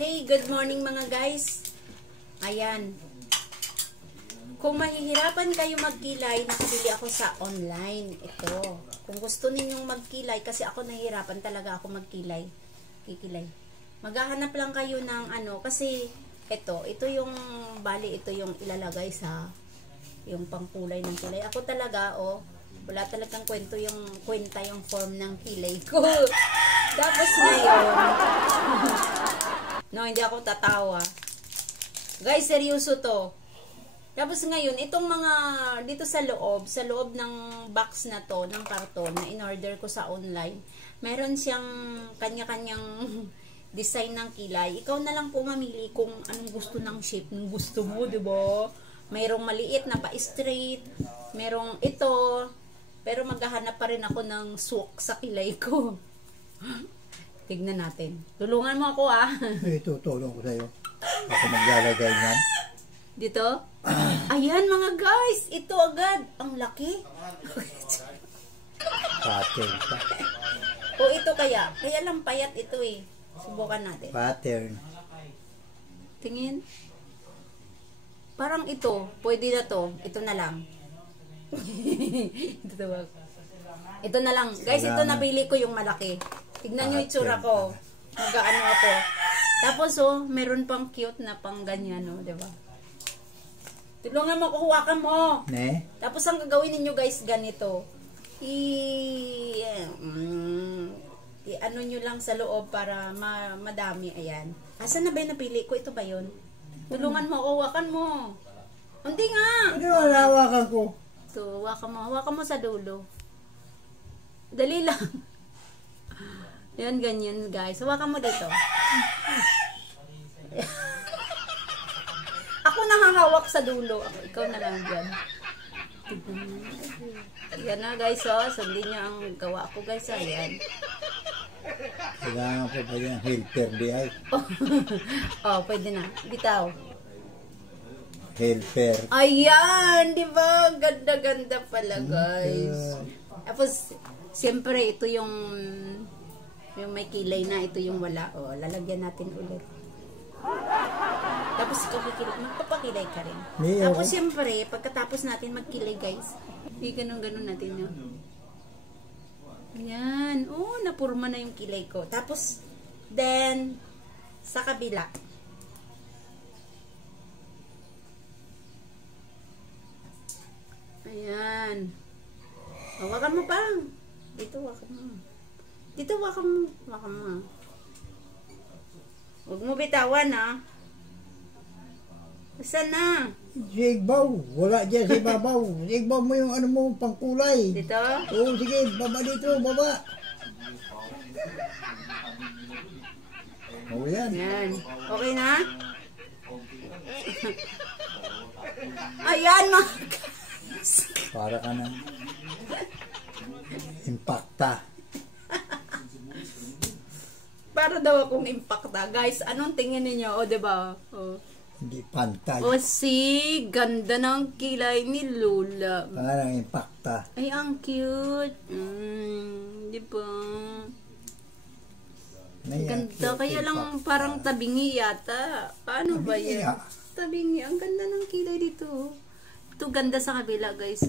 Okay, good morning mga guys. Ayan. Kung mahihirapan kayo magkilay, nakabili ako sa online. Ito. Kung gusto ninyong magkilay, kasi ako nahihirapan talaga ako magkilay. Kikilay. Maghahanap lang kayo ng ano, kasi ito yung, bali ito yung ilalagay sa, yung pangkulay ng kilay. Ako talaga, wala talagang kwenta yung form ng kilay ko. Tapos ngayon, no, hindi ako tatawa. Guys, seryoso to. Tapos ngayon, itong mga dito sa loob ng box na to, ng karton na in-order ko sa online, meron siyang kanya-kanyang design ng kilay. Ikaw na lang po mamili kung anong gusto ng shape ng gusto mo, 'di ba? Mayroong maliit na pa-straight, merong ito, pero maghahanap pa rin ako ng suok sa kilay ko. Tignan natin. Tulungan mo ako, Tutulong ko sa'yo. Ako maglalagay niyan. Dito? Ayan mga guys, ito agad. Ang laki. Pattern pa. O ito kaya? Kaya lang payat ito eh. Subukan natin. Pattern. Tingin. Parang ito. Pwede na to. Ito na lang. Ito na lang. Guys, ito nabili ko yung malaki. Tignan nyo itsura ko. Mag-ano ako. Tapos meron pang cute na pang ganyan, diba? Tulungan mo, kuhawakan mo. Ne? Tapos ang gagawin ninyo guys, ganito. Ano nyo lang sa loob para madami. Ayan. Asan na ba yung napili ko? Ito ba yun? Tulungan mo, kuhawakan mo. Hindi nga. Hindi mo nahawakan ko. Ito, hawakan mo sa dulo. Dali lang. Yan, ganyan guys. Hawakan mo dito. Ako nakahawak sa dulo. Ikaw na lang dyan. Yan na guys, sundin nyo ang gawa ko guys. Ayan. Kailangan ko pa yung helper di ay. Pwede na. Bitaw. Helper. Ayan, di ba? Ganda-ganda pala guys. Tapos, siyempre, ito yung may kilay na, ito yung wala. Lalagyan natin ulit. Tapos, magpapakilay ka rin. Tapos, siyempre, pagkatapos natin magkilay, guys, ganun-ganun natin, no? Ayan. Napurma na yung kilay ko. Tapos, then, sa kabila. Ayan. Hawakan mo pa. Dito, hawakan mo. Dito, hawakan mo. Hawakan mo. Huwag mo bitawan, Saan na? Sigbaw. Wala dyan sa ibabaw. Sigbaw mo yung ano mo, pangkulay. Dito? Oo, sige. Baba dito, baba. Yan. Yan. Okay na? Ayan, mga Para ka na impacta. Para daw akong impacta. Guys, anong tingin ninyo? Diba? Hindi pantay. Ganda ng kilay ni Lola. Parang impacta. Ay, ang cute. Diba? Ganda. Kaya lang parang tabingi yata. Paano ba yan? Tabingi. Ang ganda ng kilay dito. Ito ganda sa kabila guys.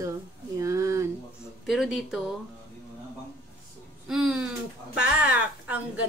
Yan. Pero dito, pak! Ang ganda.